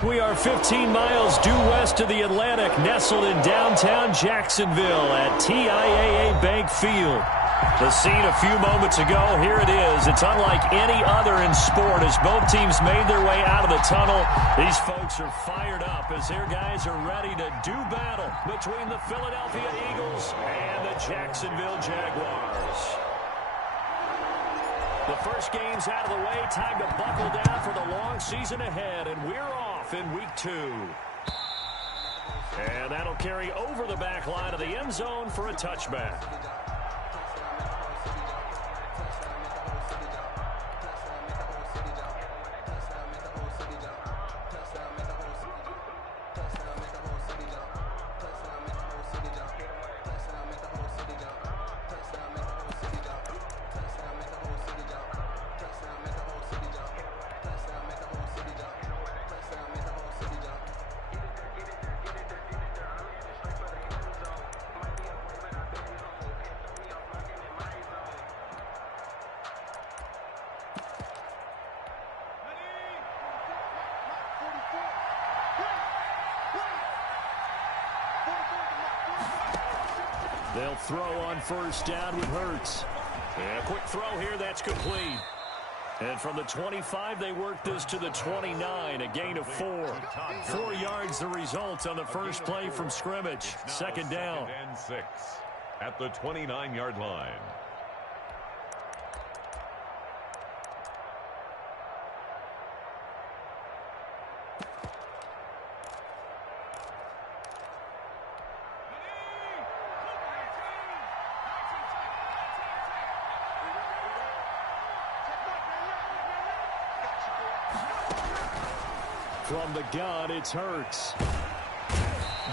We are 15 miles due west of the Atlantic, nestled in downtown Jacksonville at TIAA Bank Field. The scene a few moments ago, here it is. It's unlike any other in sport as both teams made their way out of the tunnel. These folks are fired up as their guys are ready to do battle between the Philadelphia Eagles and the Jacksonville Jaguars. The first game's out of the way. Time to buckle down for the long season ahead, and we're off in week 2. And that'll carry over the back line of the end zone for a touchback. They'll throw on first down with Hurts. And a quick throw here, that's complete. And from the 25, they work this to the 29, a gain of 4. 4 yards the result on the first play from scrimmage. Second down. Second and 6 at the 29-yard line. From the gun, it's Hurts.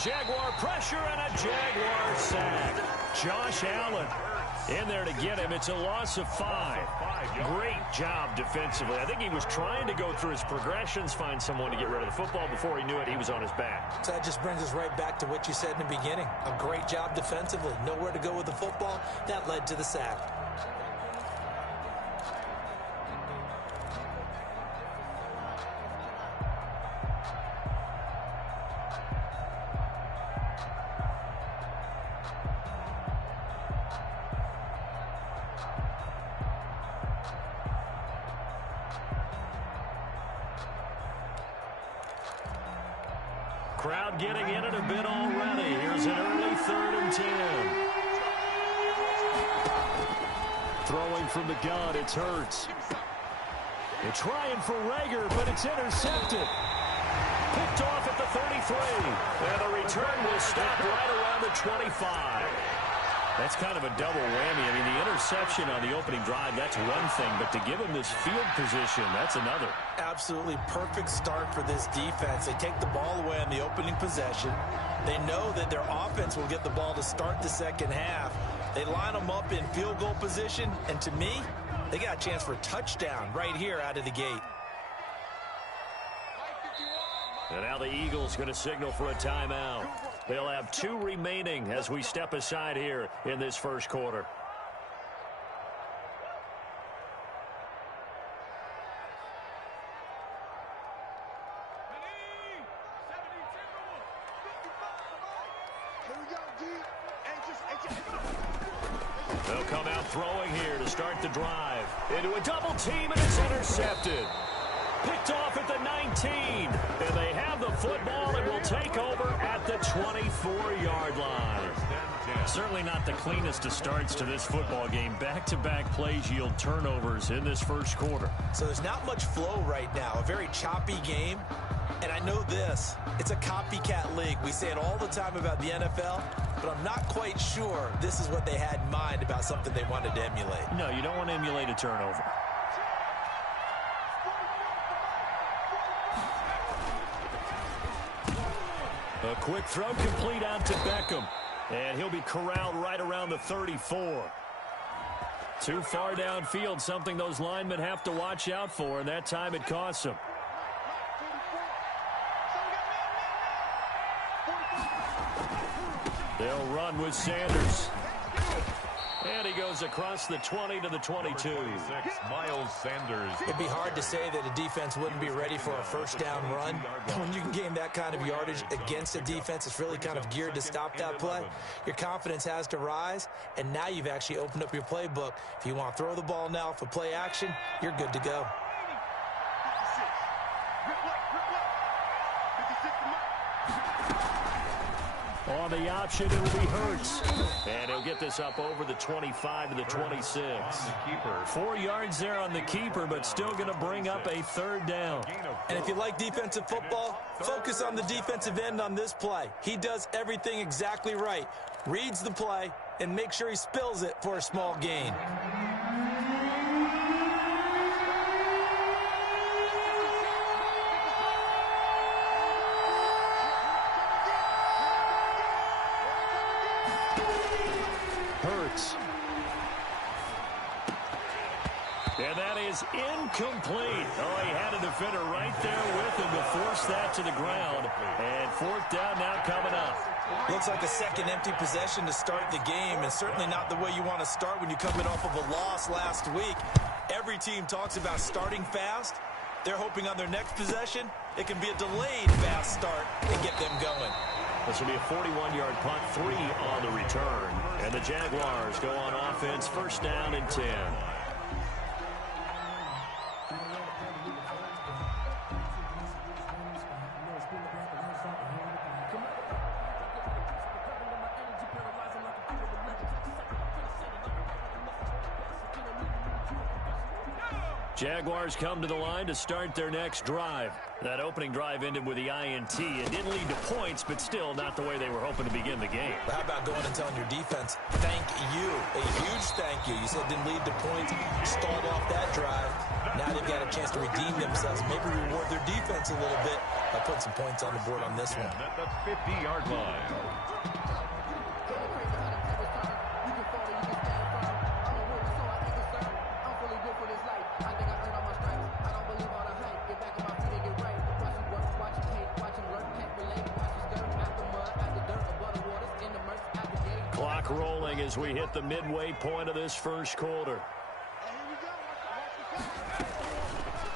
Jaguar pressure and a Jaguar sack. Josh Allen in there to get him. It's a loss of 5. Great job defensively. I think he was trying to go through his progressions, find someone to get rid of the football. Before he knew it, he was on his back. So that just brings us right back to what you said in the beginning. A great job defensively. Nowhere to go with the football. That led to the sack. Crowd getting in it a bit already. Here's an early 3rd and 10. Throwing from the gun, it's Hurts. They're trying for Rager, but it's intercepted. Picked off at the 33. And the return will stop right around the 25. That's kind of a double whammy. I mean, the interception on the opening drive, that's one thing. But to give him this field position, that's another. Absolutely perfect start for this defense. They take the ball away on the opening possession. They know that their offense will get the ball to start the second half. They line them up in field goal position. And to me, they got a chance for a touchdown right here out of the gate. And now the Eagles going to signal for a timeout. They'll have 2 remaining as we step aside here in this first quarter. They'll come out throwing here to start the drive. Into a double team, and it's intercepted. Picked off at the 19. And they have the football and will take over at the 24-yard line. Certainly not the cleanest of starts to this football game. Back-to-back plays yield turnovers in this first quarter. So there's not much flow right now. A very choppy game. And I know this. It's a copycat league. We say it all the time about the NFL, but I'm not quite sure this is what they had in mind about something they wanted to emulate. No, you don't want to emulate a turnover. A quick throw complete out to Beckham. And he'll be corralled right around the 34. Too far downfield, something those linemen have to watch out for, and that time it costs them. They'll run with Sanders. And he goes across the 20 to the 22. Miles Sanders. It'd be hard to say that a defense wouldn't be ready for a first down run. When you can gain that kind of yardage against a defense that's really kind of geared to stop that play, your confidence has to rise, and now you've actually opened up your playbook. If you want to throw the ball now for play action, you're good to go. On the option, it will be Hurts. And he'll get this up over the 25 to the 26. 4 yards there on the keeper, but still going to bring up a third down. And if you like defensive football, focus on the defensive end on this play. He does everything exactly right. Reads the play and make sure he spills it for a small gain. And that is incomplete. Oh, he had a defender right there with him to force that to the ground. And fourth down now coming up. Looks like a second empty possession to start the game, and certainly not the way you want to start when you're coming off of a loss last week. Every team talks about starting fast. They're hoping on their next possession, it can be a delayed fast start and get them going. This will be a 41-yard punt, 3 on the return. And the Jaguars go on offense, first down and 10. Jaguars come to the line to start their next drive. That opening drive ended with the INT. It didn't lead to points, but still not the way they were hoping to begin the game. How about going and telling your defense, thank you, a huge thank you. You said it didn't lead to points, stalled off that drive. Now they've got a chance to redeem themselves, maybe reward their defense a little bit by putting some points on the board on this one. At the 50-yard line. Clock rolling as we hit the midway point of this first quarter.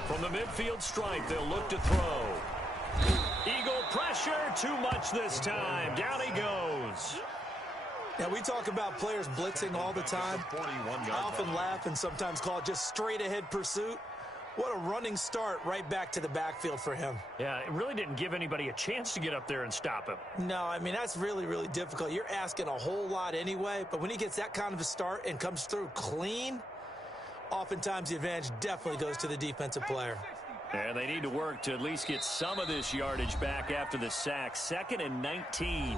From the midfield stripe, they'll look to throw. Eagle pressure, too much this time. Down he goes. Now, we talk about players blitzing all the time. I often laugh and sometimes call it just straight-ahead pursuit. What a running start right back to the backfield for him. Yeah, it really didn't give anybody a chance to get up there and stop him. No, I mean, that's really, really difficult. You're asking a whole lot anyway, but when he gets that kind of a start and comes through clean, oftentimes the advantage definitely goes to the defensive player. And they need to work to at least get some of this yardage back after the sack. 2nd and 19.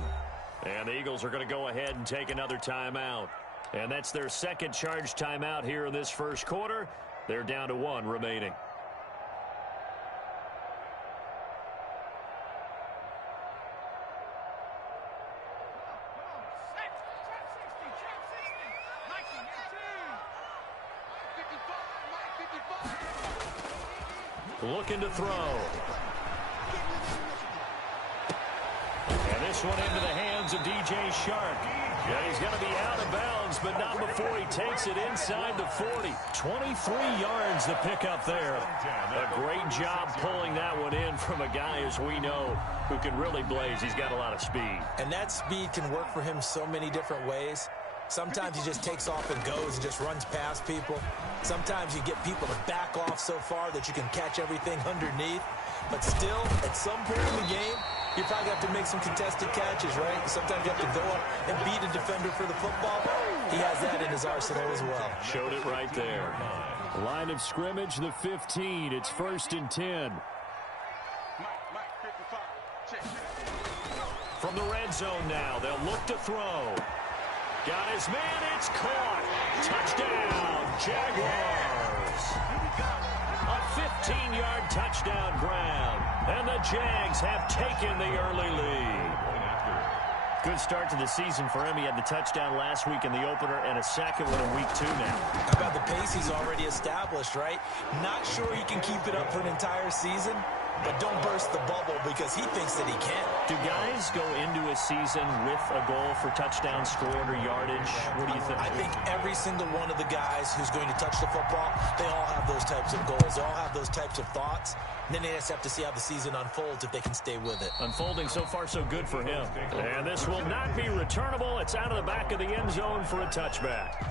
And the Eagles are going to go ahead and take another timeout. And that's their second charge timeout here in this first quarter. They're down to 1 remaining. Looking to throw. And this one into the hands of DJ Shark. Yeah, he's going to be out of bounds, but not before he takes it inside the 40. 23 yards to pick up there. A great job pulling that one in from a guy, as we know, who can really blaze. He's got a lot of speed. And that speed can work for him so many different ways. Sometimes he just takes off and goes and just runs past people. Sometimes you get people to back off so far that you can catch everything underneath. But still, at some point in the game, you probably have to make some contested catches, right? Sometimes you have to go up and beat a defender for the football. He has that in his arsenal as well. Showed it right there. Line of scrimmage, the 15. It's 1st and 10. From the red zone now, they'll look to throw. Got his man, it's caught. Touchdown, Jaguars. A 15-yard touchdown grab. And the Jags have taken the early lead. Good start to the season for him. He had the touchdown last week in the opener and a second one in week 2 now. How about the pace he's already established, right? Not sure he can keep it up for an entire season, but don't burst the bubble because he thinks that he can. Do guys go into a season with a goal for touchdown scored or yardage? What do you think? I think every single one of the guys who's going to touch the football, they all have those types of goals. They all have those types of thoughts. And then they just have to see how the season unfolds if they can stay with it. Unfolding so far so good for him. And this will not be returnable. It's out of the back of the end zone for a touchback.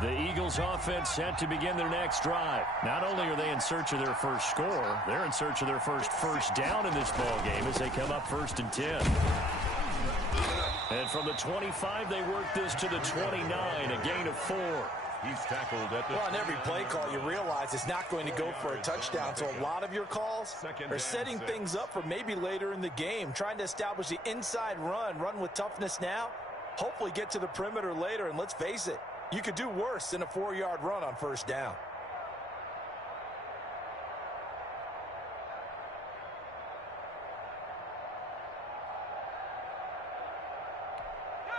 The Eagles offense set to begin their next drive. Not only are they in search of their first score, they're in search of their first down in this ball game as they come up 1st and 10. And from the 25, they work this to the 29, a gain of 4. He's tackled at the... Well, on every play call, you realize it's not going to go for a touchdown. So a lot of your calls are setting things up for maybe later in the game, trying to establish the inside run with toughness now, hopefully get to the perimeter later. And let's face it, you could do worse than a 4-yard run on 1st down.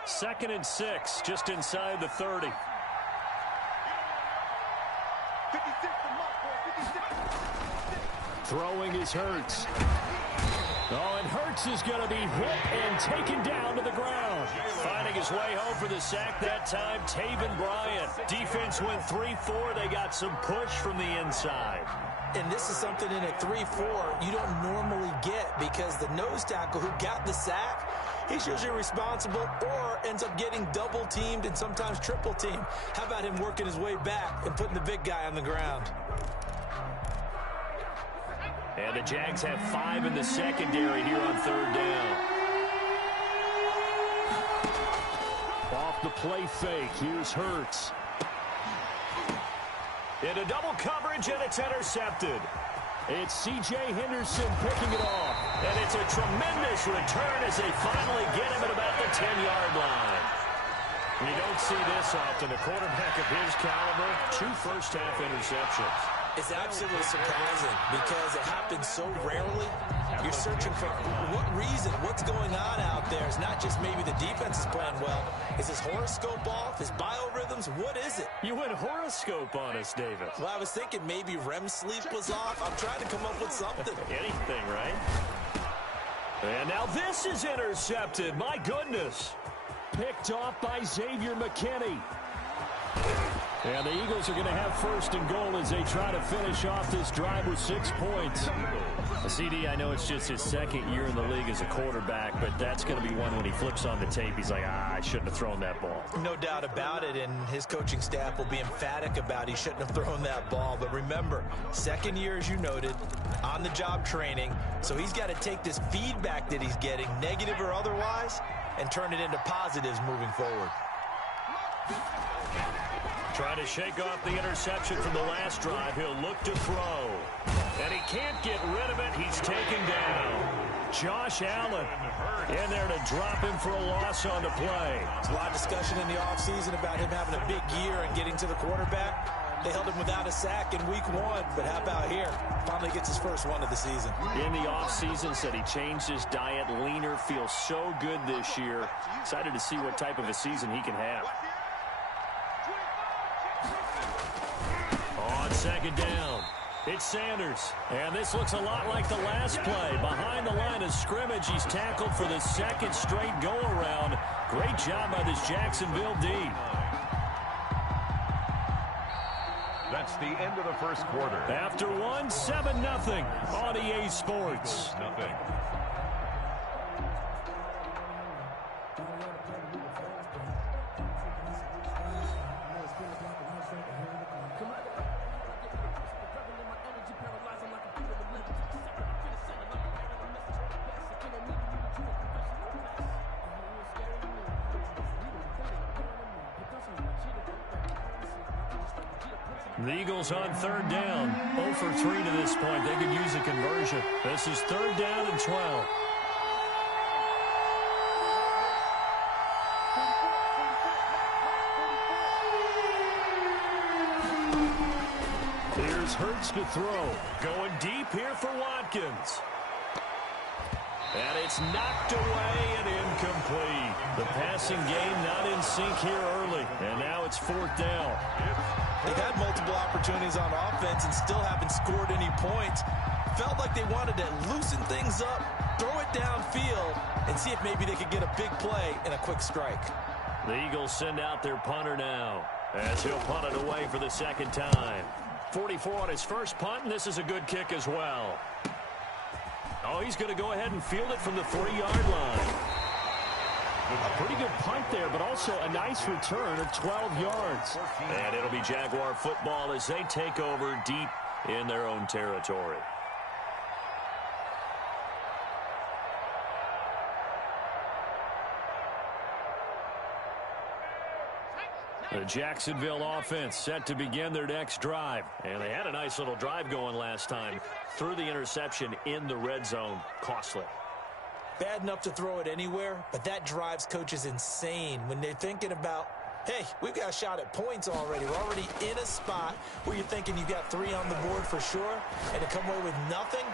Second and 6, just inside the 30. Throwing is Hurts. Oh, and Hurts is going to be hit and taken down to the ground. Finding his way home for the sack that time, Taven Bryan. Defense went 3-4. They got some push from the inside. And this is something in a 3-4 you don't normally get because the nose tackle who got the sack, he's usually responsible or ends up getting double-teamed and sometimes triple-teamed. How about him working his way back and putting the big guy on the ground? And the Jags have 5 in the secondary here on 3rd down. Off the play fake, here's Hurts. Into double coverage, and it's intercepted. It's C.J. Henderson picking it off. And it's a tremendous return as they finally get him at about the 10-yard line. You don't see this often. A quarterback of his caliber, 2 first-half interceptions. It's absolutely surprising because it happens so rarely. You're searching for what reason, what's going on out there. It's not just maybe the defense is playing well. Is his horoscope off? His biorhythms? What is it? You went horoscope on us, David. Well, I was thinking maybe REM sleep was off. I'm trying to come up with something. Anything, right? And now this is intercepted. My goodness. Picked off by Xavier McKinney. And the Eagles are going to have 1st and goal as they try to finish off this drive with 6 points. CD, I know it's just his 2nd year in the league as a quarterback, but that's going to be one when he flips on the tape. He's like, I shouldn't have thrown that ball. No doubt about it, and his coaching staff will be emphatic about he shouldn't have thrown that ball. But remember, 2nd year, as you noted, on-the-job training, so he's got to take this feedback that he's getting, negative or otherwise, and turn it into positives moving forward. Trying to shake off the interception from the last drive. He'll look to throw. And he can't get rid of it. He's taken down. Josh Allen in there to drop him for a loss on the play. There's a lot of discussion in the offseason about him having a big year and getting to the quarterback. They held him without a sack in week 1, but how about here? Finally gets his first one of the season. In the offseason, said he changed his diet, leaner, feels so good this year. Excited to see what type of a season he can have. On 2nd down, it's Sanders. And this looks a lot like the last play. Behind the line of scrimmage, he's tackled for the 2nd straight go-around. Great job by this Jacksonville D. That's the end of the 1st quarter. After 1, 7-0 on EA Sports. Nothing. The Eagles on 3rd down. 0 for 3 to this point. They could use a conversion. This is 3rd down and 12. Hurts to throw. Going deep here for Watkins. And it's knocked away and incomplete. The passing game not in sync here early. And now it's 4th down. They've had multiple opportunities on offense and still haven't scored any points. Felt like they wanted to loosen things up, throw it downfield, and see if maybe they could get a big play and a quick strike. The Eagles send out their punter now as he'll punt it away for the 2nd time. 44 on his first punt, and this is a good kick as well. Oh, he's going to go ahead and field it from the 3-yard line. A pretty good punt there, but also a nice return of 12 yards. And it'll be Jaguar football as they take over deep in their own territory. The Jacksonville offense set to begin their next drive. And they had a nice little drive going last time. Threw the interception in the red zone. Costly. Bad enough to throw it anywhere, but that drives coaches insane when they're thinking about, hey, we've got a shot at points already. We're already in a spot where you're thinking you've got 3 on the board for sure, and to come away with nothing,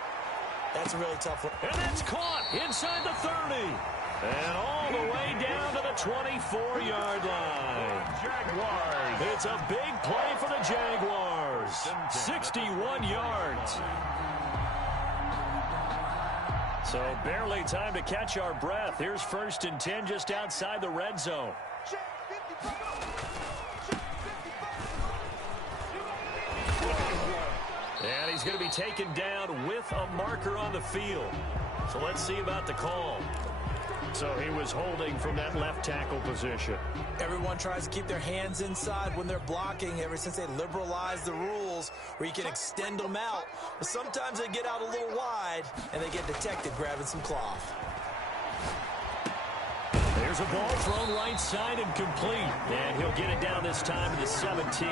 that's a really tough one. And it's caught inside the 30. And all the way down to the 24-yard line. Jaguars. It's a big play for the Jaguars. 61 yards. So barely time to catch our breath. Here's 1st and 10 just outside the red zone. And he's going to be taken down with a marker on the field. So let's see about the call. So he was holding from that left tackle position. Everyone tries to keep their hands inside when they're blocking ever since they liberalized the rules where you can extend them out. But sometimes they get out a little wide and they get detected grabbing some cloth. There's a ball thrown right side and complete. And he'll get it down this time to the 17.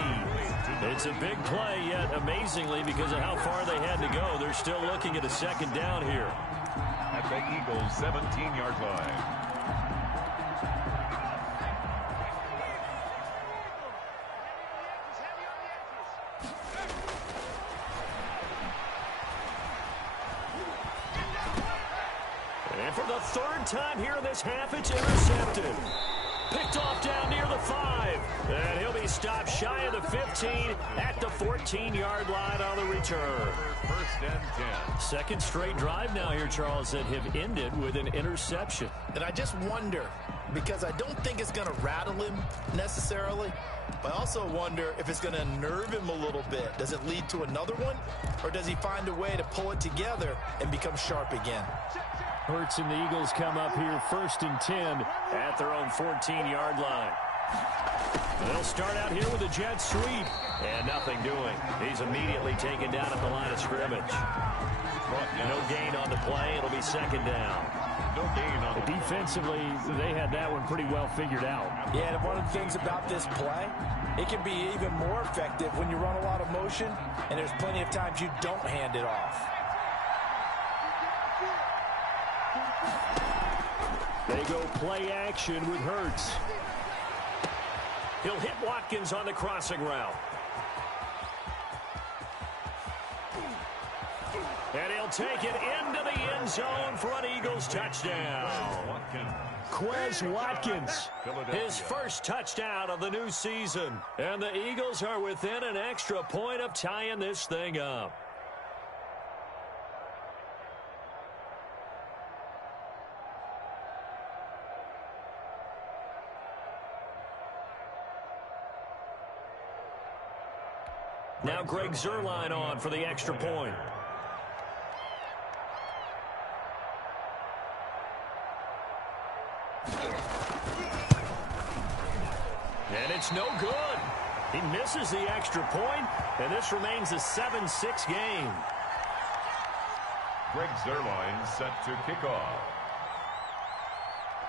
It's a big play, yet amazingly, because of how far they had to go, they're still looking at a 2nd down here. At the Eagles' 17-yard line. And for the 3rd time here in this half, it's intercepted. Picked off down near the 5. And he'll be stopped shy of the 15 at the 14-yard line on the return. 1st and 10. 2nd straight drive now here, Charles, that have ended with an interception. And I just wonder, because I don't think it's going to rattle him necessarily, but I also wonder if it's going to unnerve him a little bit. Does it lead to another one, or does he find a way to pull it together and become sharp again? Hurts and the Eagles come up here 1st and 10 at their own 14-yard line. They'll start out here with a jet sweep. And nothing doing. He's immediately taken down at the line of scrimmage. No gain on the play. It'll be 2nd down. No gain on the Defensively, they had that one pretty well figured out. Yeah, and one of the things about this play, it can be even more effective when you run a lot of motion, and there's plenty of times you don't hand it off. They go play action with Hurts. He'll hit Watkins on the crossing route. And he'll take it into the end zone for an Eagles touchdown. Quez Watkins, his first touchdown of the new season. And the Eagles are within an extra point of tying this thing up. Now Greg Zuerlein on for the extra point. And it's no good. He misses the extra point, and this remains a 7-6 game. Greg Zuerlein set to kick off.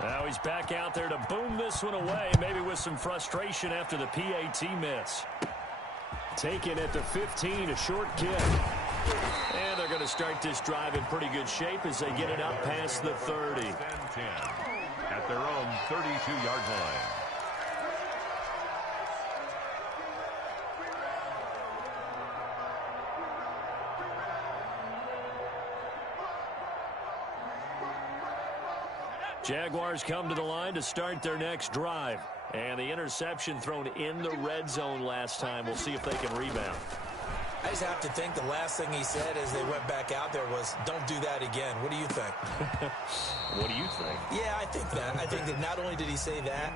Now he's back out there to boom this one away, maybe with some frustration after the PAT miss. Taken at the 15, a short kick. And they're going to start this drive in pretty good shape as they get it up past the 30. 10 at their own 32-yard line. Jaguars come to the line to start their next drive. And the interception thrown in the red zone last time. We'll see if they can rebound. I just have to think the last thing he said as they went back out there was, don't do that again. What do you think? What do you think? Yeah, I think that. I think that not only did he say that,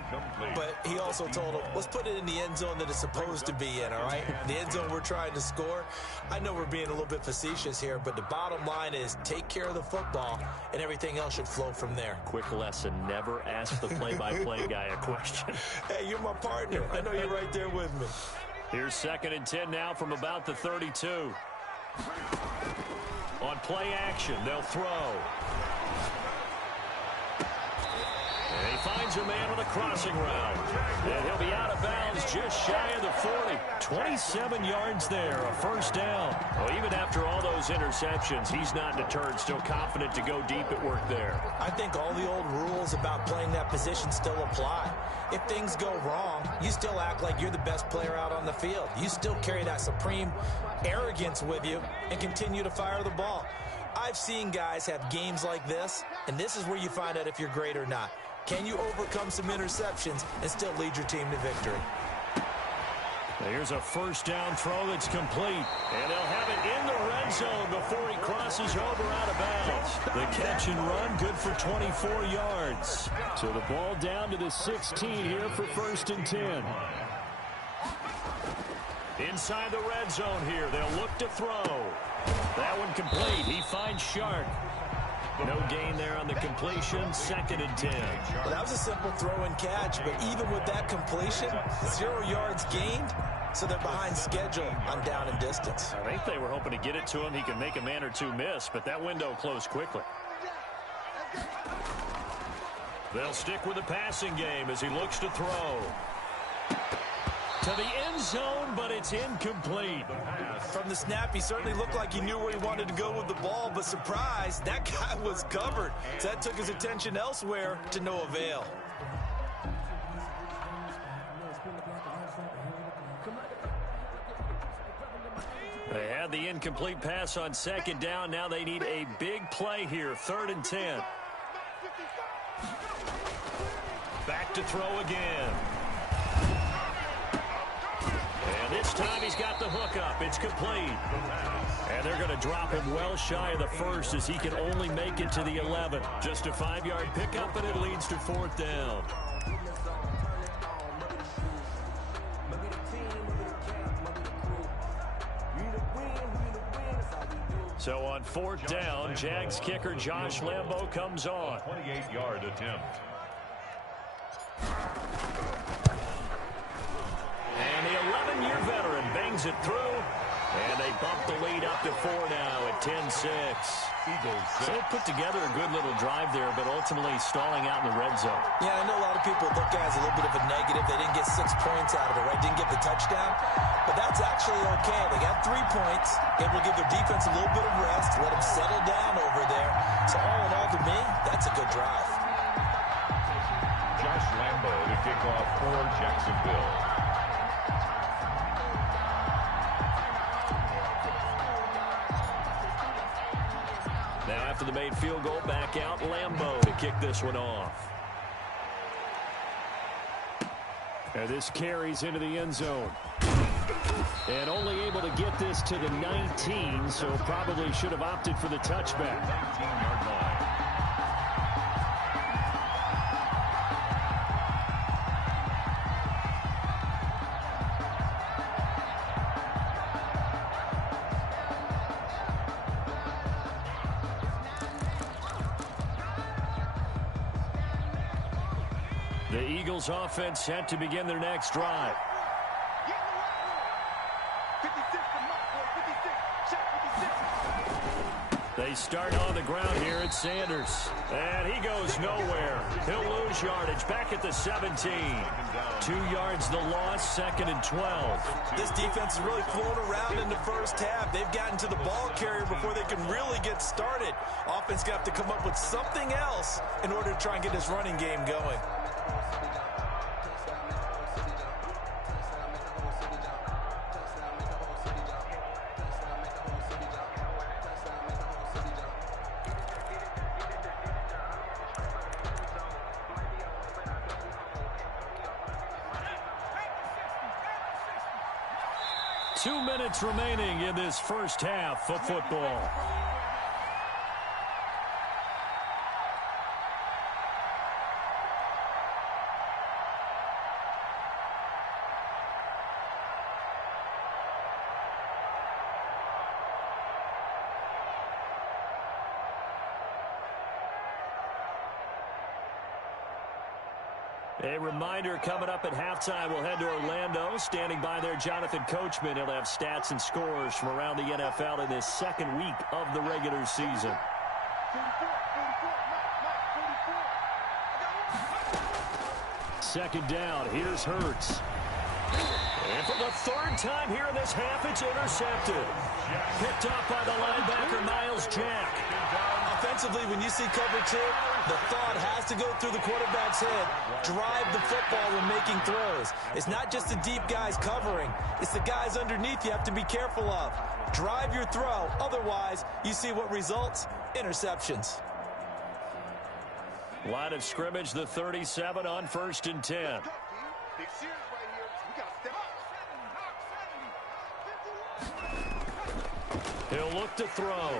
but he also told him, let's put it in the end zone that it's supposed to be in, all right? The end zone we're trying to score. I know we're being a little bit facetious here, but the bottom line is take care of the football, and everything else should flow from there. Quick lesson, never ask the play-by-play guy a question. Hey, you're my partner. I know you're right there with me. Here's 2nd and 10 now from about the 32. On play action, they'll throw. And he finds a man with a crossing route. And he'll be out of bounds just shy of the 40. 27 yards there, a first down. Well, even after all those interceptions, he's not deterred, still confident to go deep at work there. I think all the old rules about playing that position still apply. If things go wrong, you still act like you're the best player out on the field. You still carry that supreme arrogance with you and continue to fire the ball. I've seen guys have games like this, and this is where you find out if you're great or not. Can you overcome some interceptions and still lead your team to victory? Here's a first down throw that's complete. And they'll have it in the red zone before he crosses over out of bounds. The catch and run, good for 24 yards. So the ball down to the 16 here for 1st and 10. Inside the red zone here, they'll look to throw. That one complete. He finds Shark. No gain there on the completion. 2nd and 10. Well, that was a simple throw and catch, but even with that completion, 0 yards gained, so they're behind schedule on down and distance. I think they were hoping to get it to him. He could make a man or two miss, but that window closed quickly. They'll stick with the passing game as he looks to throw. To the end zone, but it's incomplete. From the snap, he certainly looked like he knew where he wanted to go with the ball, but surprise, that guy was covered. So that took his attention elsewhere to no avail. They had the incomplete pass on 2nd down. Now they need a big play here. 3rd and 10. Back to throw again. This time he's got the hook up. It's complete. And they're going to drop him well shy of the 1st as he can only make it to the 11. Just a 5-yard pickup, and it leads to 4th down. So on 4th down, Jags kicker Josh Lambo comes on. 28-yard attempt. And the 11-year veteran bangs it through. And they bump the lead up to 4 now at 10-6. So they put together a good little drive there, but ultimately stalling out in the red zone. Yeah, I know a lot of people look at it as a little bit of a negative. They didn't get 6 points out of it, right? Didn't get the touchdown. But that's actually okay. They got 3 points. Able to give their defense a little bit of rest, let them settle down over there. So all in all, to me, that's a good drive. Josh Lambo to kick off for Jacksonville. Now after the made field goal, back out Lambo to kick this one off. And this carries into the end zone. And only able to get this to the 19, so probably should have opted for the touchback. 19-yard line. The Eagles offense set to begin their next drive. They start on the ground here at Sanders. And he goes nowhere. He'll lose yardage back at the 17. 2 yards the loss, 2nd and 12. This defense is really flown around in the first half. They've gotten to the ball carrier before they can really get started. Offense got to come up with something else in order to try and get this running game going. 2 minutes remaining in this first half of football. A reminder coming up at halftime, we'll head to Orlando. Standing by there, Jonathan Coachman. He'll have stats and scores from around the NFL in this second week of the regular season. Second down, here's Hurts. And for the third time here in this half, it's intercepted. Picked off by the linebacker, Miles Jack. Offensively, when you see cover two, the thought has to go through the quarterback's head. Drive the football when making throws. It's not just the deep guys covering. It's the guys underneath you have to be careful of. Drive your throw. Otherwise, you see what results? Interceptions. Line of scrimmage, the 37 on 1st and 10. He'll look to throw.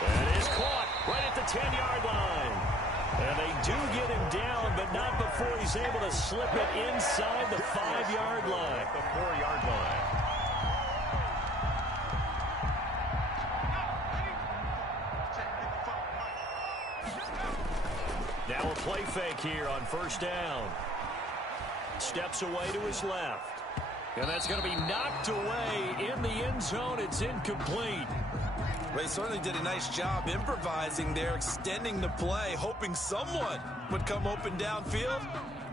That is caught right at the 10-yard line. And they do get him down, but not before he's able to slip it inside the 5-yard line. The 4-yard line. Now a play fake here on 1st down. Steps away to his left. And that's going to be knocked away in the end zone. It's incomplete. They certainly did a nice job improvising there, extending the play, hoping someone would come open downfield,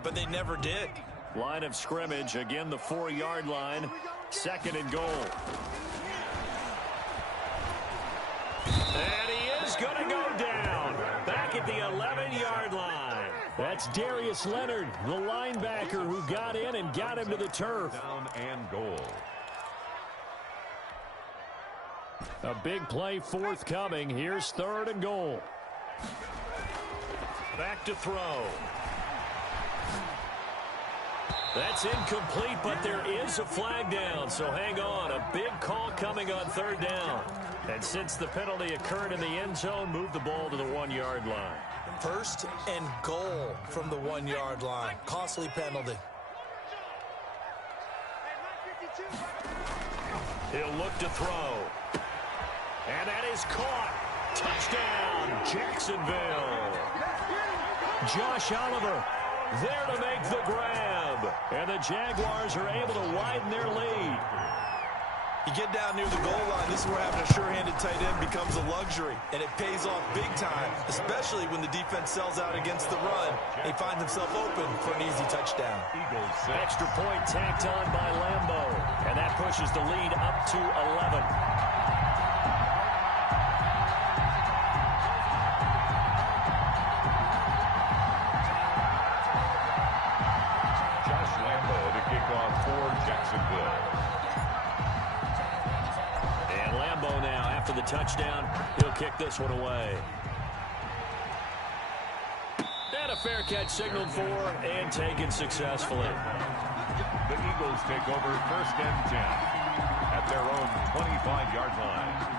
but they never did. Line of scrimmage, again the 4-yard line, 2nd and goal. And he is going to go down, back at the 11-yard line. That's Darius Leonard, the linebacker who got in and got him to the turf. Down and goal. A big play forthcoming. Here's 3rd and goal. Back to throw. That's incomplete, but there is a flag down, so hang on. A big call coming on 3rd down. And since the penalty occurred in the end zone, move the ball to the 1-yard line. 1st and goal from the 1-yard line. Costly penalty. He'll look to throw. And that is caught. Touchdown, Jacksonville. Josh Oliver there to make the grab. And the Jaguars are able to widen their lead. You get down near the goal line, this is where having a sure-handed tight end becomes a luxury. And it pays off big time, especially when the defense sells out against the run. He finds himself open for an easy touchdown. Eagles. Extra point tacked on by Lambo. And that pushes the lead up to 11. The touchdown, he'll kick this one away. And a fair catch signaled for and taken successfully. The Eagles take over 1st and 10 at their own 25-yard line.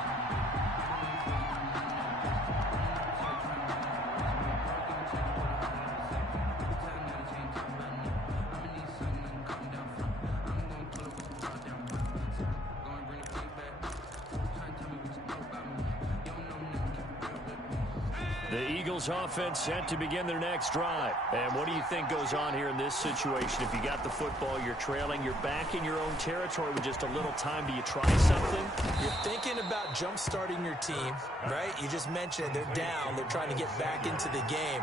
The Eagles offense set to begin their next drive. And what do you think goes on here in this situation? If you got the football, you're trailing, you're back in your own territory with just a little time. Do you try something? You're thinking about jump-starting your team, right? You just mentioned they're down. They're trying to get back into the game.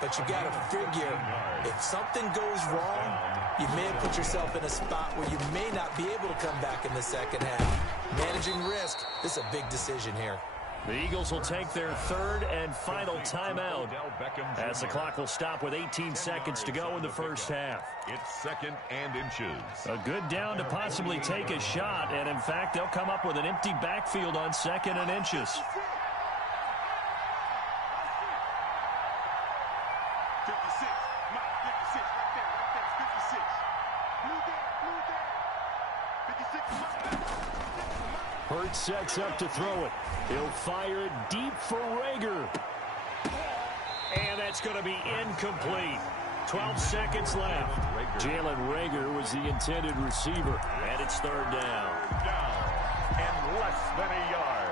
But you got to figure, if something goes wrong, you may have put yourself in a spot where you may not be able to come back in the second half. Managing risk, this is a big decision here. The Eagles will take their 3rd and final timeout as the clock will stop with 18 seconds to go in the first half. It's 2nd and inches. A good down to possibly take a shot, and in fact, they'll come up with an empty backfield on 2nd and inches. 56, right there, 56. Hurts sets up to throw it. He'll fire it deep for Rager. And that's going to be incomplete. 12 seconds left. Jalen Rager was the intended receiver. And it's third down. And less than a yard.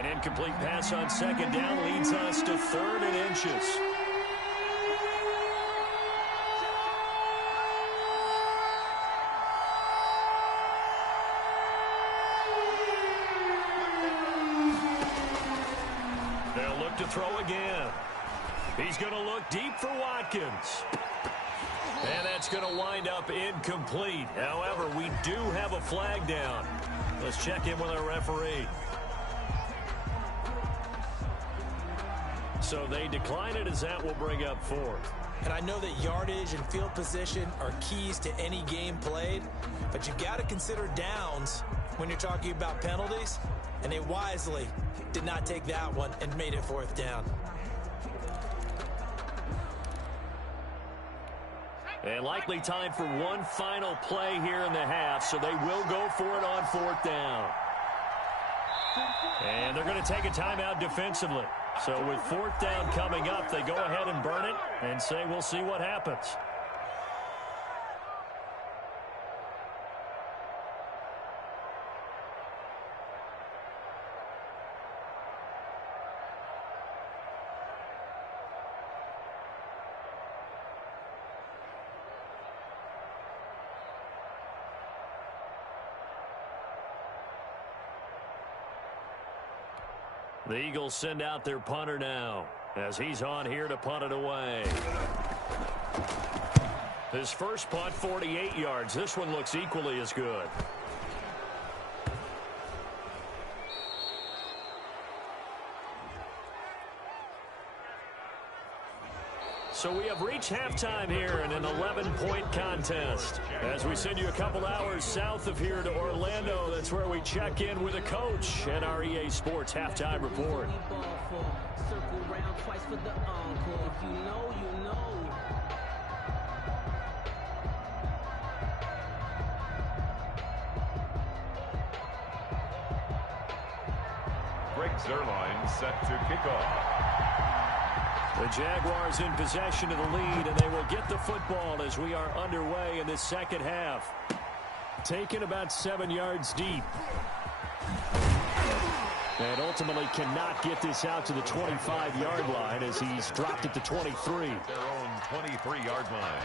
An incomplete pass on second down leads us to 3rd and inches. They'll look to throw again. He's going to look deep for Watkins. And that's going to wind up incomplete. However, we do have a flag down. Let's check in with our referee. So they decline it, as that will bring up 4th. And I know that yardage and field position are keys to any game played, but you've got to consider downs when you're talking about penalties, and they wisely did not take that one and made it 4th down. And likely time for one final play here in the half, so they will go for it on 4th down. And they're going to take a timeout defensively. So with 4th down coming up, they go ahead and burn it and say we'll see what happens. The Eagles send out their punter now as he's on here to punt it away. His first punt, 48 yards. This one looks equally as good. So we have reached halftime here in an 11-point contest. As we send you a couple hours south of here to Orlando, that's where we check in with a coach at our EA Sports Halftime Report. Greg Zuerlein set to kick off. The Jaguars in possession of the lead, and they will get the football as we are underway in this second half. Taken about 7 yards deep. And ultimately cannot get this out to the 25-yard line as he's dropped it to 23. Their own 23-yard line.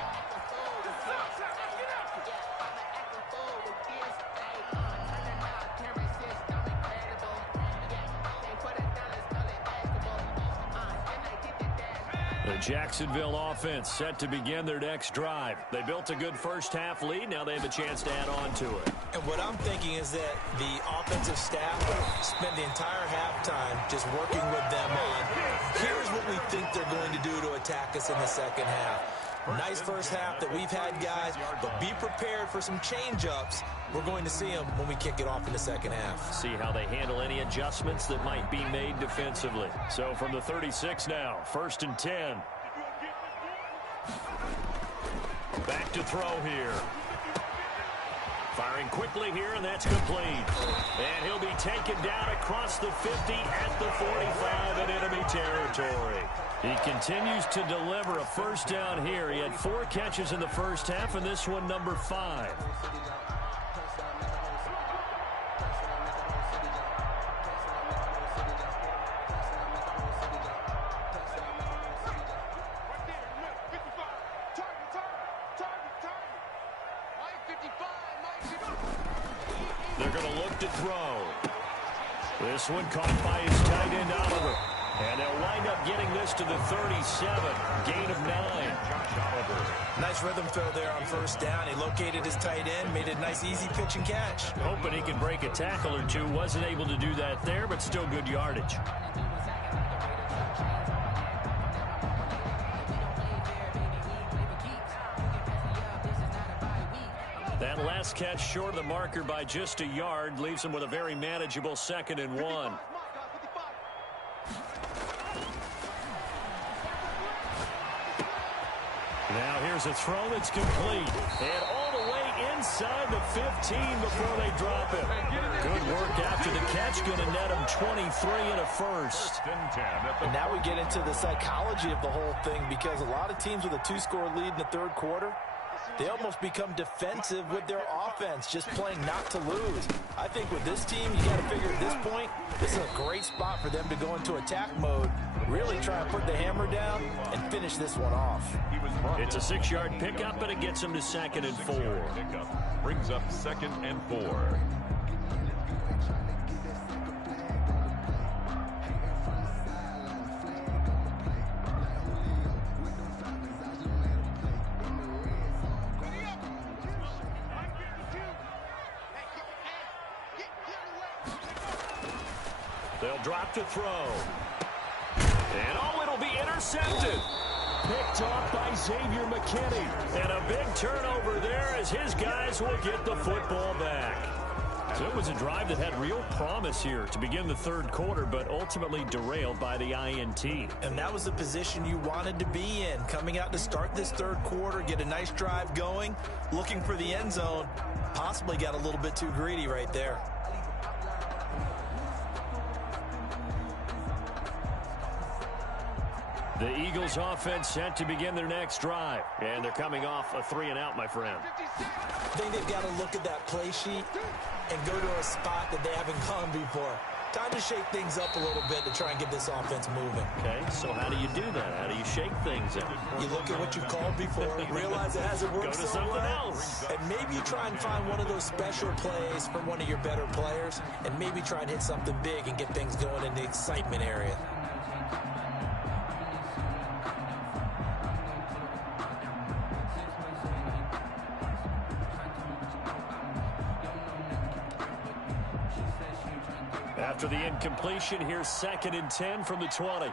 The Jacksonville offense set to begin their next drive. They built a good first-half lead. Now they have a chance to add on to it. And what I'm thinking is that the offensive staff spent the entire halftime just working with them on, here's what we think they're going to do to attack us in the second half. Nice first half that we've had, guys, but be prepared for some change-ups. We're going to see them when we kick it off in the second half. See how they handle any adjustments that might be made defensively. So from the 36 now, 1st and 10. Back to throw here. Firing quickly here, and that's complete. And he'll be taken down across the 50 at the 45 in enemy territory. He continues to deliver a first down here. He had 4 catches in the first half, and this one number 5. They're going to look to throw. This one caught by his tight end, Oliver. And they'll wind up getting this to the 37. Gain of 9. Nice rhythm throw there on first down. He located his tight end, made a nice easy pitch and catch. Hoping he can break a tackle or two. Wasn't able to do that there, but still good yardage. That last catch short of the marker by just a yard leaves him with a very manageable 2nd and 1. Now here's a throw that's complete. And all the way inside inside the 15 before they drop it. Good work after the catch. Going to net him 23 and a first. And now we get into the psychology of the whole thing, because a lot of teams with a 2-score lead in the third quarter, they almost become defensive with their offense, just playing not to lose. I think with this team, you got to figure at this point, this is a great spot for them to go into attack mode, really try and put the hammer down and finish this one off. It's a 6-yard pickup, and it gets him to 2nd and 4. Brings up 2nd and 4. They'll drop to throw. And oh, it'll be intercepted. Picked off by Xavier McKinney. And a big turnover there as his guys will get the football back. So it was a drive that had real promise here to begin the third quarter, but ultimately derailed by the INT. And that was the position you wanted to be in, coming out to start this third quarter, get a nice drive going, looking for the end zone. Possibly got a little bit too greedy right there. The Eagles offense set to begin their next drive. And they're coming off a 3-and-out, my friend. I think they've got to look at that play sheet and go to a spot that they haven't gone before. Time to shake things up a little bit to try and get this offense moving. Okay, so how do you do that? How do you shake things up? You look at what you've called before, realize it hasn't worked Go to so something well, else. and maybe you try and find one of those special plays from one of your better players, and maybe try and hit something big and get things going in the excitement area. After the incompletion, here's 2nd and 10 from the 20.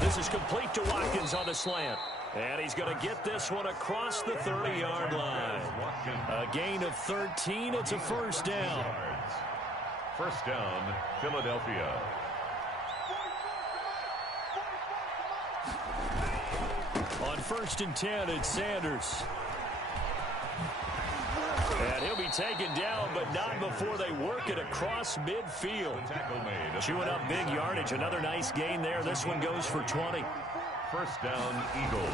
This is complete to Watkins on the slant. And he's going to get this one across the 30-yard line. A gain of 13. It's a first down. First down, Philadelphia. On 1st and 10, it's Sanders. And he'll be taken down, but not before they work it across midfield. Chewing up big yardage. Another nice gain there. This one goes for 20. First down, Eagles.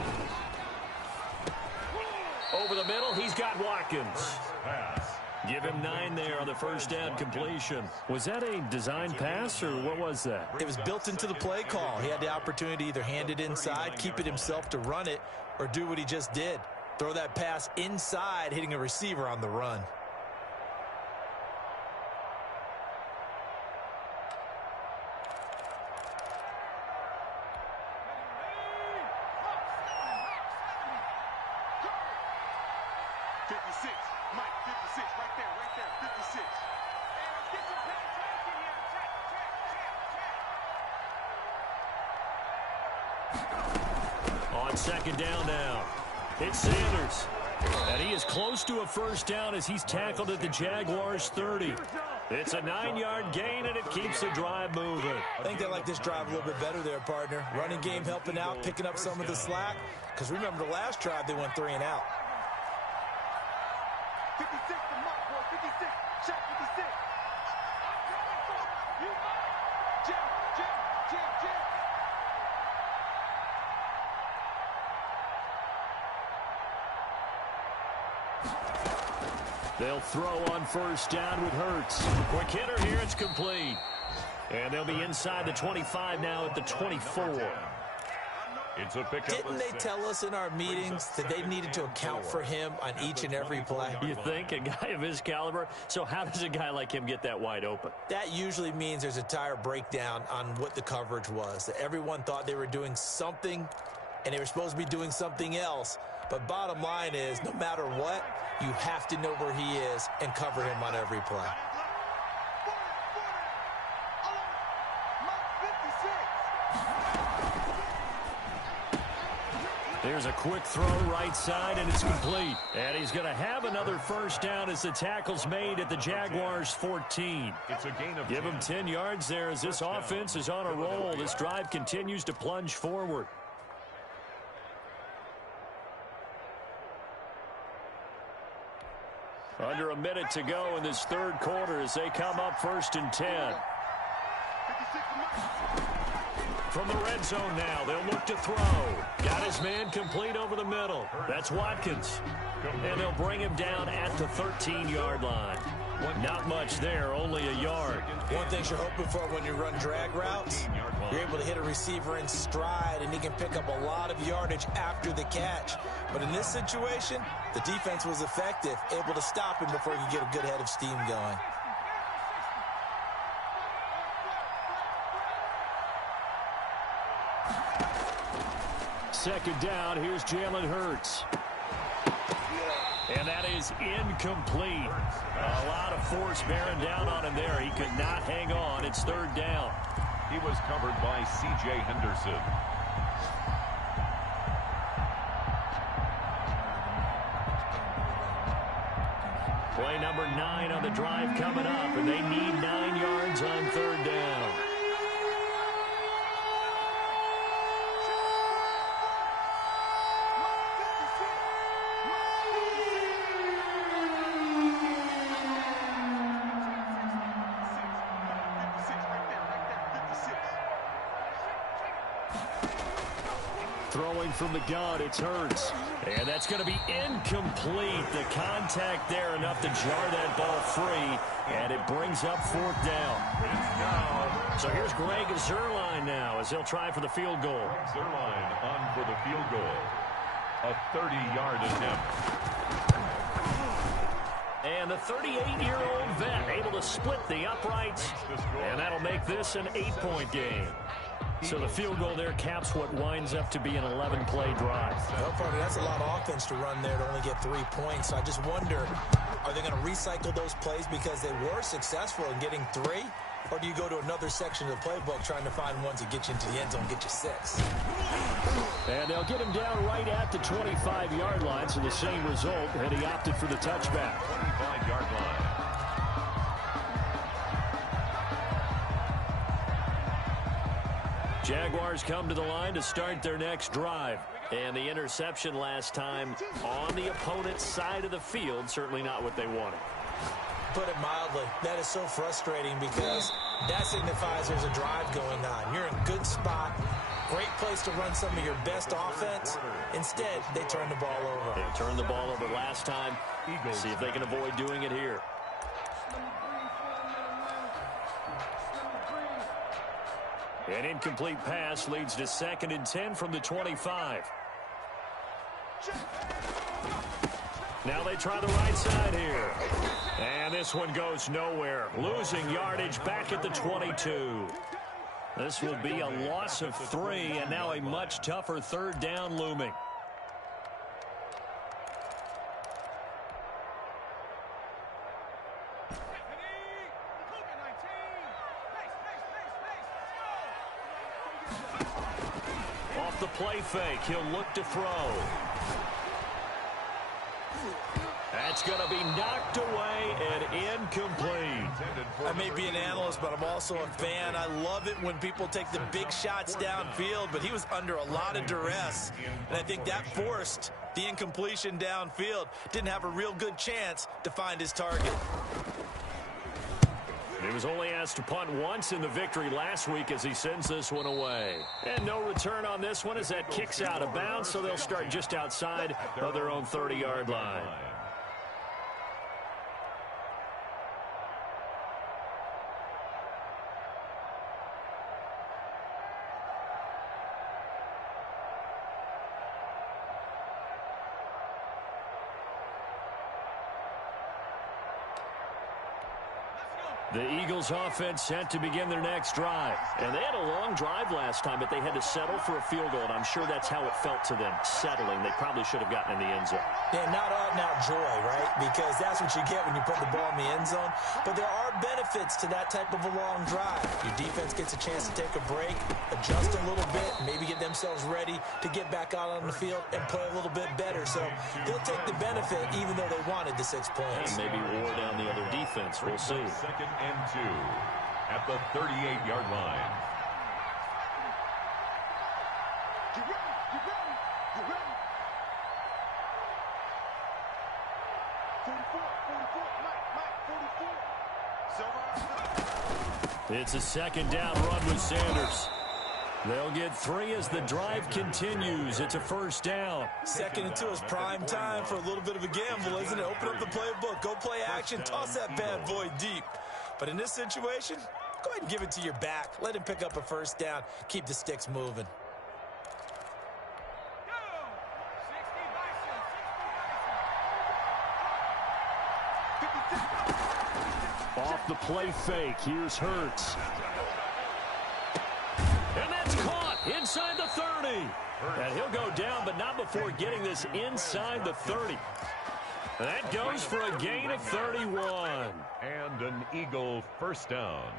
Over the middle, he's got Watkins. Pass. Give him 9 there on the first down completion. Was that a design pass, or what was that? It was built into the play call. He had the opportunity to either hand it inside, keep it himself to run it, or do what he just did. Throw that pass inside, hitting a receiver on the run. On 2nd down now, it's Sanders. And he is close to a first down as he's tackled at the Jaguars' 30. It's a 9-yard gain, and it keeps the drive moving. I think they like this drive a little bit better there, partner. Running game helping out, picking up some of the slack. Because remember the last drive, they went 3 and out. 56 to Mike, boy. 56. Check 56. Jam. They'll throw on first down with Hurts. Quick hitter here, it's complete. And they'll be inside the 25 now at the 24. It's a pickup. Didn't they tell us in our meetings that they needed to account for him on each and every play? You think? A guy of his caliber? So how does a guy like him get that wide open? That usually means there's a tire breakdown on what the coverage was. That everyone thought they were doing something, and they were supposed to be doing something else. But bottom line is, no matter what, you have to know where he is and cover him on every play. There's a quick throw right side, and it's complete. And he's going to have another first down as the tackle's made at the Jaguars' 14. It's a gain of Give him 10 yards there as this offense is on a roll. This drive continues to plunge forward. Under a minute to go in this third quarter as they come up 1st and 10. From the red zone now, they'll look to throw. Got his man complete over the middle. That's Watkins. And they'll bring him down at the 13-yard line. Not much there, only a yard. One thing you're hoping for when you run drag routes, you're able to hit a receiver in stride, and he can pick up a lot of yardage after the catch. But in this situation, the defense was effective, able to stop him before he could get a good head of steam going. Second down, here's Jalen Hurts. And that is incomplete. A lot of force bearing down on him there. He could not hang on. It's 3rd down. He was covered by C.J. Henderson. Play number 9 on the drive coming up, and they need 9 yards on 3rd down. Throwing from the gun, it's Hurts. And that's going to be incomplete. The contact there enough to jar that ball free. And it brings up 4th down. So here's Greg Zuerlein now as he'll try for the field goal. Zuerlein on for the field goal. A 30-yard attempt. And the 38-year-old vet able to split the uprights. And that'll make this an 8-point game. So the field goal there caps what winds up to be an 11-play drive. Well, Parker, that's a lot of offense to run there to only get 3 points. So I just wonder, are they going to recycle those plays because they were successful in getting 3? Or do you go to another section of the playbook trying to find ones that get you into the end zone and get you 6? And they'll get him down right at the 25-yard line, so the same result, and he opted for the touchback. 25-yard line. Jaguars come to the line to start their next drive. And the interception last time on the opponent's side of the field, certainly not what they wanted. Put it mildly, that is so frustrating because that signifies there's a drive going on. You're in a good spot, great place to run some of your best offense. Instead, they turn the ball over. They turned the ball over last time. See if they can avoid doing it here. An incomplete pass leads to 2nd and 10 from the 25. Now they try the right side here. And this one goes nowhere. Losing yardage back at the 22. This will be a loss of 3, and now a much tougher 3rd down looming. Off the play fake, he'll look to throw. That's going to be knocked away and incomplete. I may be an analyst, but I'm also a fan. I love it when people take the big shots downfield, but he was under a lot of duress, and I think that forced the incompletion downfield. Didn't have a real good chance to find his target. He was only asked to punt once in the victory last week as he sends this one away. And no return on this one as that kicks out of bounds, so they'll start just outside of their own 30-yard line. The Eagles offense set to begin their next drive. And they had a long drive last time, but they had to settle for a field goal, and I'm sure that's how it felt to them, settling. They probably should have gotten in the end zone. Yeah, not out-and-out joy, right? Because that's what you get when you put the ball in the end zone. But there are benefits to that type of a long drive. Your defense gets a chance to take a break, adjust a little bit, maybe get themselves ready to get back out on the field and play a little bit better. So they'll take the benefit even though they wanted the 6 points. And maybe wore down the other defense. We'll see. 2nd and 2 at the 38-yard line. You ready? You ready? You ready? 44, 44, Mike, 44. Silver. It's a 2nd down run with Sanders. They'll get 3 as the drive continues. It's a 1st down. 2nd and 2 is prime time for a little bit of a gamble, isn't it? Open up the playbook, go play action, toss that bad boy deep. But in this situation, go ahead and give it to your back. Let him pick up a 1st down. Keep the sticks moving. Off the play fake. Here's Hurts. And that's caught inside the 30. And he'll go down, but not before getting this inside the 30. That goes for a gain of 31. And an Eagle 1st down.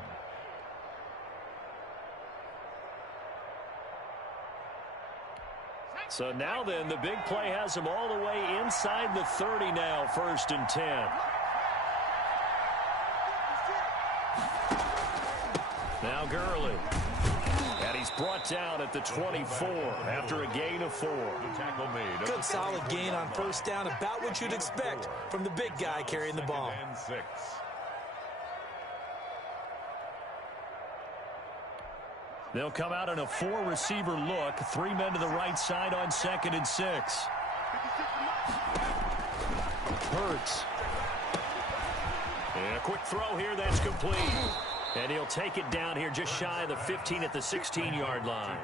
So now then, the big play has him all the way inside the 30 now, 1st and 10. Now Gurley. And he's brought down at the 24 after a gain of 4. The tackle made. Good solid gain on 1st down, about what you'd expect from the big guy carrying the ball. 2nd and 6. They'll come out in a 4-receiver look. 3 men to the right side on 2nd and 6. Hurts. And a quick throw here that's complete. And he'll take it down here just shy of the 15 at the 16-yard line.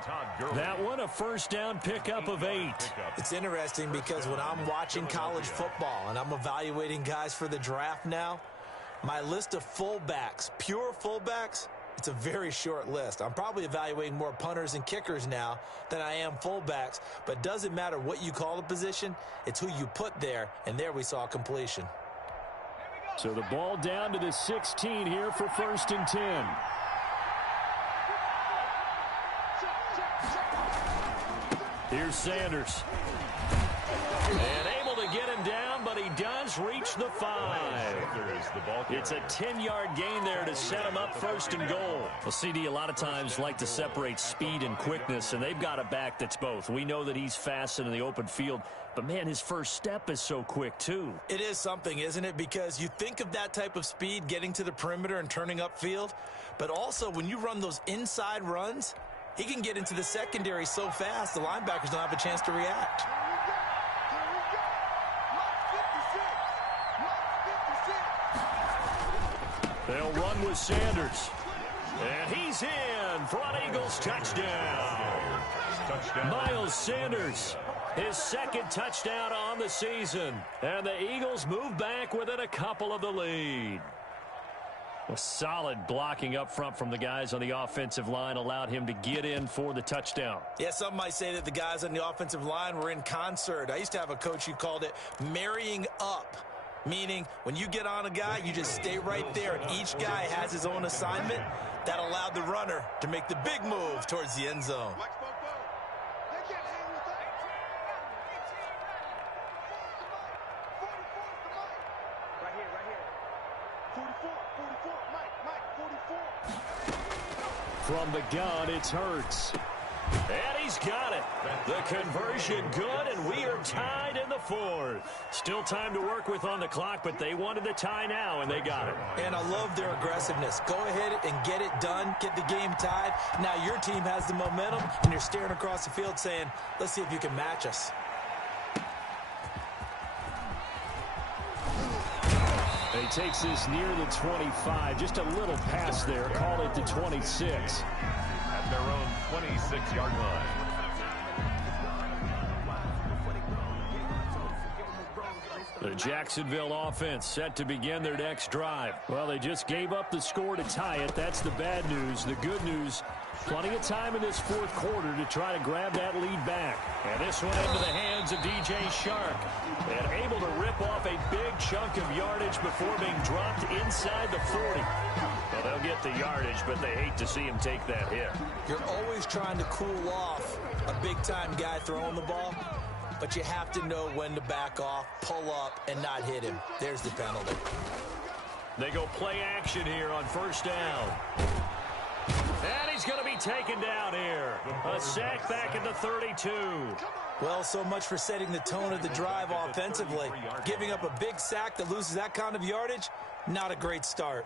That one a 1st down pickup of 8. It's interesting because when I'm watching college football and I'm evaluating guys for the draft now, my list of fullbacks, pure fullbacks, it's a very short list. I'm probably evaluating more punters and kickers now than I am fullbacks, but it doesn't matter what you call the position, it's who you put there, and there we saw completion. So the ball down to the 16 here for 1st and 10. Here's Sanders. And able to get him down, but he does reach the 5. It's a 10-yard gain there to set him up 1st and goal. Well, CD, a lot of times like to separate speed and quickness, and they've got a back that's both. We know that he's fast in the open field, but, man, his first step is so quick, too. It is something, isn't it? Because you think of that type of speed getting to the perimeter and turning upfield, but also when you run those inside runs, he can get into the secondary so fast the linebackers don't have a chance to react. They'll run with Sanders. And he's in for an Eagles touchdown. Miles Sanders, his 2nd touchdown on the season. And the Eagles move back within a couple of the lead. A solid blocking up front from the guys on the offensive line allowed him to get in for the touchdown. Yeah, some might say that the guys on the offensive line were in concert. I used to have a coach who called it marrying up, meaning when you get on a guy, you just stay right there, and each guy has his own assignment. That allowed the runner to make the big move towards the end zone. From the gun, it's Hurts. And he's got it. The conversion good, and we are tied in the 4th. Still time to work with on the clock, but they wanted the tie now, and they got it. And I love their aggressiveness. Go ahead and get it done, get the game tied. Now your team has the momentum, and you're staring across the field saying, let's see if you can match us. He takes this near the 25. Just a little pass there. Call it the 26. At their own 26-yard line. The Jacksonville offense set to begin their next drive. Well, they just gave up the score to tie it. That's the bad news. The good news, plenty of time in this fourth quarter to try to grab that lead back. And this one into the hands of DJ Shark. And able to rip off a big chunk of yardage before being dropped inside the 40. Well, they'll get the yardage, but they hate to see him take that hit. You're always trying to cool off a big-time guy throwing the ball, but you have to know when to back off, pull up, and not hit him. There's the penalty. They go play action here on first down. And he's going to be taken down here. A sack back at the 32. Well, so much for setting the tone of the drive offensively. Giving up a big sack that loses that kind of yardage, not a great start.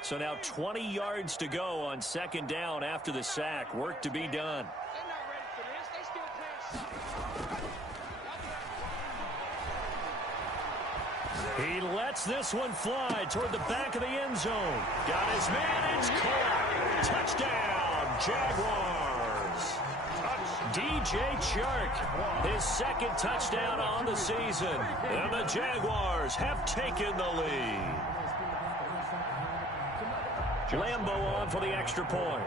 So now 20 yards to go on second down after the sack. Work to be done. He lets this one fly toward the back of the end zone. Got his man, it's caught. Touchdown, Jaguars. DJ Chark, his second touchdown on the season. And the Jaguars have taken the lead. Lambeau on for the extra point.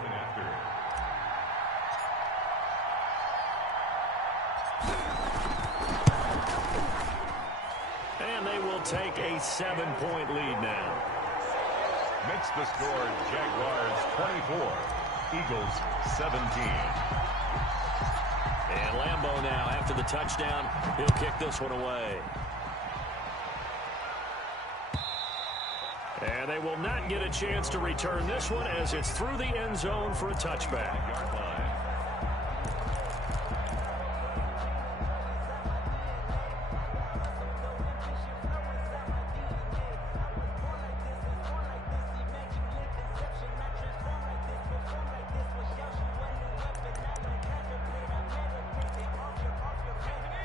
And they will take a 7-point lead now. Makes the score Jaguars 24, Eagles 17. And Lambeau now, after the touchdown, he'll kick this one away. And they will not get a chance to return this one as it's through the end zone for a touchback.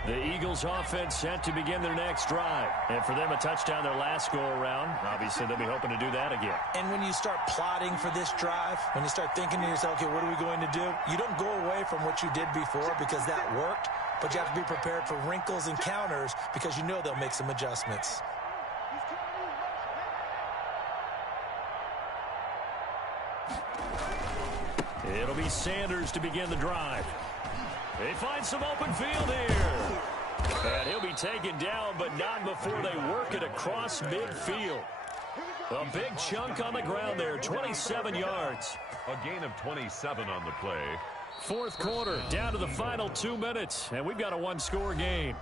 The Eagles offense set to begin their next drive. And for them, a touchdown their last go-around. Obviously, they'll be hoping to do that again. And when you start plotting for this drive, when you start thinking to yourself, okay, what are we going to do? You don't go away from what you did before because that worked, but you have to be prepared for wrinkles and counters because you know they'll make some adjustments. It'll be Sanders to begin the drive. They find some open field here. And he'll be taken down, but not before they work it across midfield. A big chunk on the ground there, 27 yards. A gain of 27 on the play. Fourth quarter, down to the final 2 minutes, and we've got a one-score game.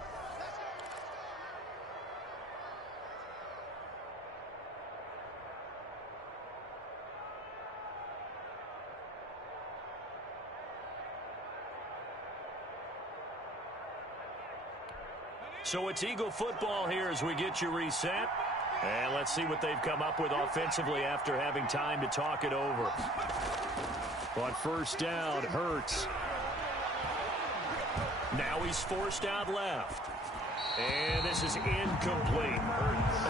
So it's Eagle football here as we get you reset. And let's see what they've come up with offensively after having time to talk it over. On first down, Hurts. Now he's forced out left. And this is incomplete.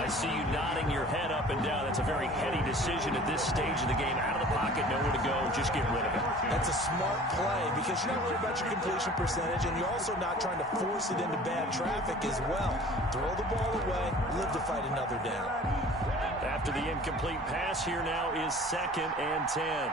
I see you nodding your head up and down. That's a very heady decision at this stage of the game. Out of the pocket, nowhere to go. Just get rid of it. That's a smart play because you're not worried about your completion percentage, and you're also not trying to force it into bad traffic as well. Throw the ball away, live to fight another down. After the incomplete pass, here now is 2nd and 10.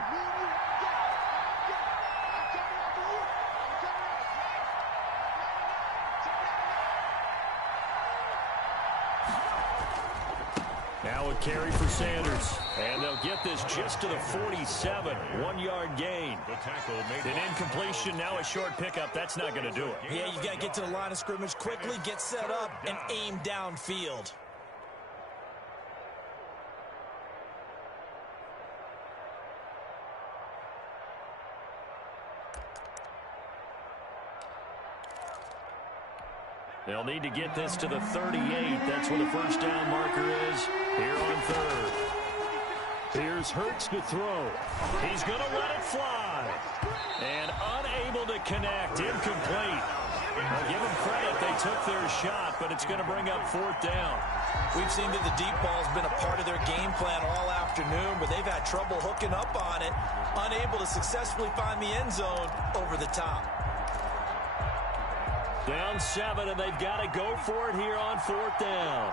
Now a carry for Sanders. And they'll get this just to the 47. 1-yard gain. The tackle made An incompletion, now a short pickup. That's not going to do it. Yeah, you've got to get to the line of scrimmage quickly, get set up, and aim downfield. They'll need to get this to the 38. That's where the first down marker is here on third. Here's Hurts to throw. He's going to let it fly. And unable to connect. Incomplete. I'll give them credit. They took their shot, but it's going to bring up 4th down. We've seen that the deep ball's been a part of their game plan all afternoon, but they've had trouble hooking up on it, unable to successfully find the end zone over the top. Down 7, and they've got to go for it here on 4th down.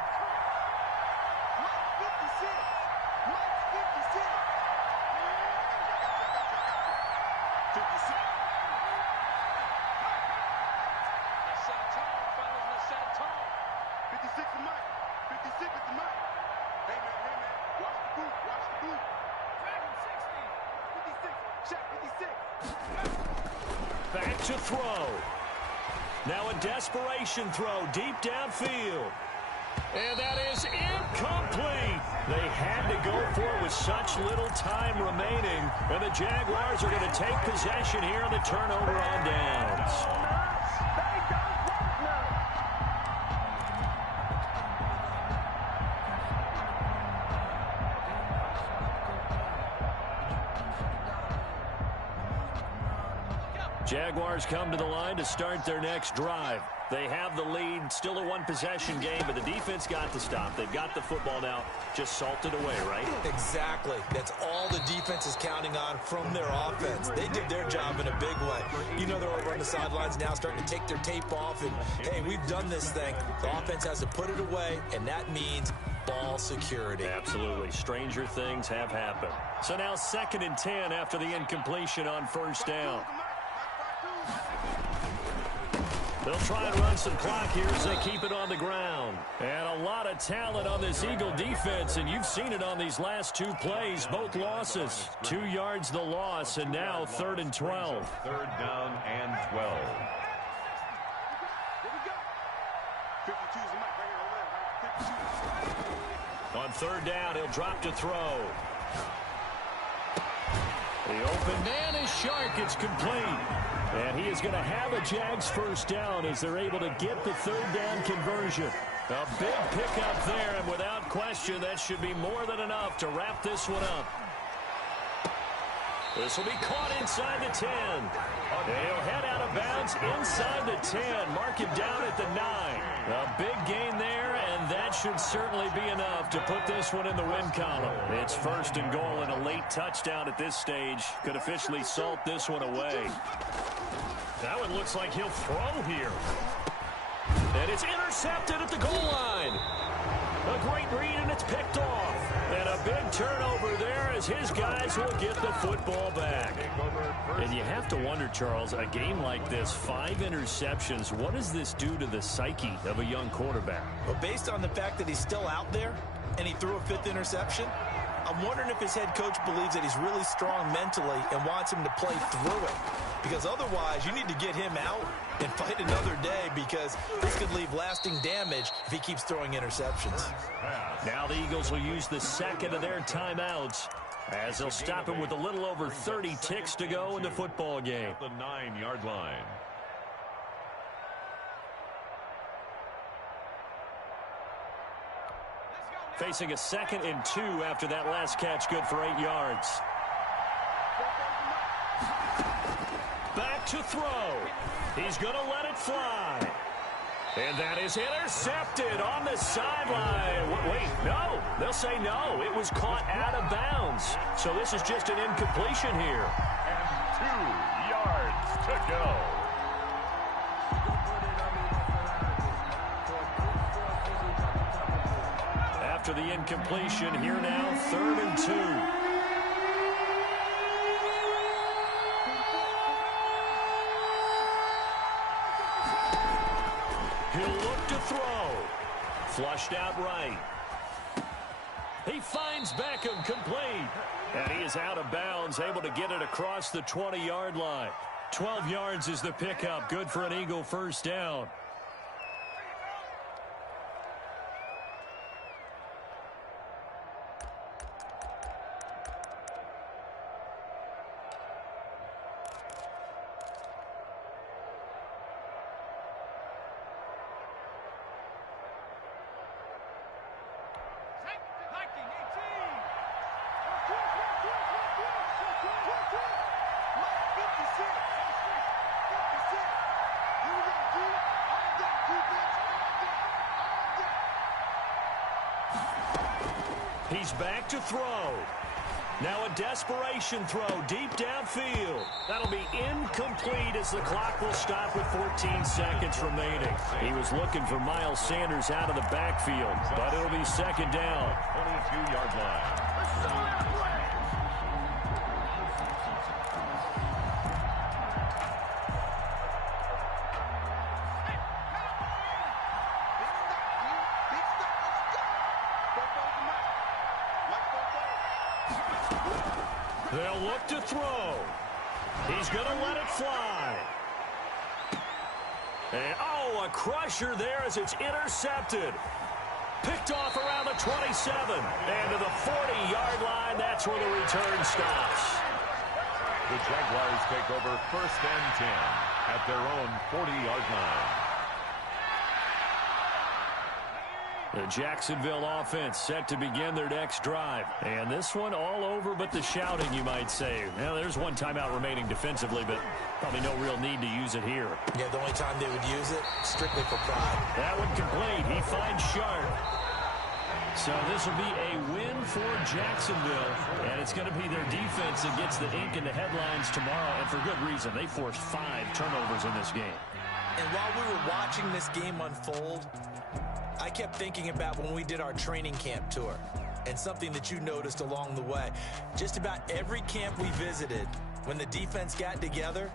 Back to throw. Now a desperation throw deep downfield. And that is incomplete. They had to go for it with such little time remaining. And the Jaguars are going to take possession here on the turnover on downs. Jaguars come to the line to start their next drive. They have the lead, still a one-possession game, but the defense got to stop. They've got the football now, just salted away, right? Exactly. That's all the defense is counting on from their offense. They did their job in a big way. You know they're over on the sidelines now starting to take their tape off, and, hey, we've done this thing. The offense has to put it away, and that means ball security. Absolutely. Stranger things have happened. So now 2nd and 10 after the incompletion on 1st down. They'll try and run some clock here as they keep it on the ground. And a lot of talent on this Eagle defense, and you've seen it on these last 2 plays, both losses. 2 yards the loss, and now 3rd and 12. 3rd down and 12. On 3rd down, he'll drop to throw. The open man is Shark. It's complete. And he is going to have a Jags 1st down as they're able to get the 3rd down conversion. A big pickup there, and without question, that should be more than enough to wrap this one up. This will be caught inside the 10. He'll head out of bounds inside the 10. Mark him down at the 9. A big gain there, and that should certainly be enough to put this one in the win column. It's 1st and goal, and a late touchdown at this stage could officially salt this one away. That one looks like he'll throw here. And it's intercepted at the goal line. A great read, and it's picked off. And a big turnover there as his guys will get the football back. And you have to wonder, Charles, a game like this, 5 interceptions, what does this do to the psyche of a young quarterback? Well, based on the fact that he's still out there and he threw a 5th interception, I'm wondering if his head coach believes that he's really strong mentally and wants him to play through it. Because otherwise, you need to get him out and fight another day, because this could leave lasting damage if he keeps throwing interceptions. Now the Eagles will use the 2nd of their timeouts as they'll stop him with a little over 30 ticks to go in the football game. The 9-yard line. Facing a 2nd and 2 after that last catch, good for 8 yards. Back to throw. He's going to let it fly. And that is intercepted on the sideline. Wait, no. They'll say no. It was caught out of bounds. So this is just an incompletion here. And 2 yards to go. After the incompletion, here now, 3rd and 2. He'll look to throw. Flushed out right. He finds Beckham complete. And he is out of bounds, able to get it across the 20-yard line. 12 yards is the pickup. Good for an Eagle 1st down. He's back to throw. Now a desperation throw deep downfield. That'll be incomplete as the clock will stop with 14 seconds remaining. He was looking for Miles Sanders out of the backfield, but it'll be second down. 22-yard line. They'll look to throw. He's going to let it fly. And, oh, a crusher there as it's intercepted. Picked off around the 27. And to the 40-yard line, that's where the return stops. The Jaguars take over first and 10 at their own 40-yard line. The Jacksonville offense set to begin their next drive. And this one all over but the shouting, you might say. Now, there's one timeout remaining defensively, but probably no real need to use it here. Yeah, the only time they would use it, strictly for pride. That one complete. He finds Sharp. So this will be a win for Jacksonville, and it's going to be their defense that gets the ink in the headlines tomorrow, and for good reason. They forced 5 turnovers in this game. And while we were watching this game unfold, I kept thinking about when we did our training camp tour and something that you noticed along the way. Just about every camp we visited, when the defense got together,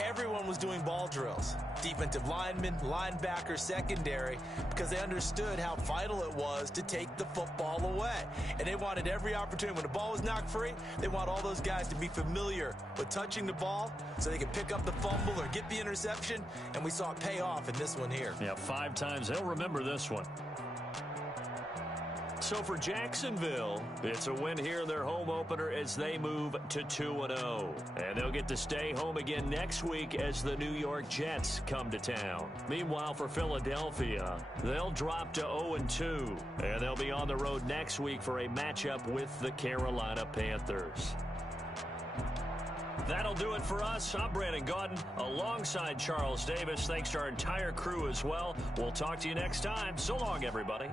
everyone was doing ball drills. Defensive linemen, linebackers, secondary, because they understood how vital it was to take the football away. And they wanted every opportunity. When the ball was knocked free, they want all those guys to be familiar with touching the ball so they could pick up the fumble or get the interception. And we saw it pay off in this one here. Yeah, 5 times. They'll remember this one. So for Jacksonville, it's a win here in their home opener as they move to 2-0. And they'll get to stay home again next week as the New York Jets come to town. Meanwhile, for Philadelphia, they'll drop to 0-2. And they'll be on the road next week for a matchup with the Carolina Panthers. That'll do it for us. I'm Brandon Gaudin alongside Charles Davis. Thanks to our entire crew as well. We'll talk to you next time. So long, everybody.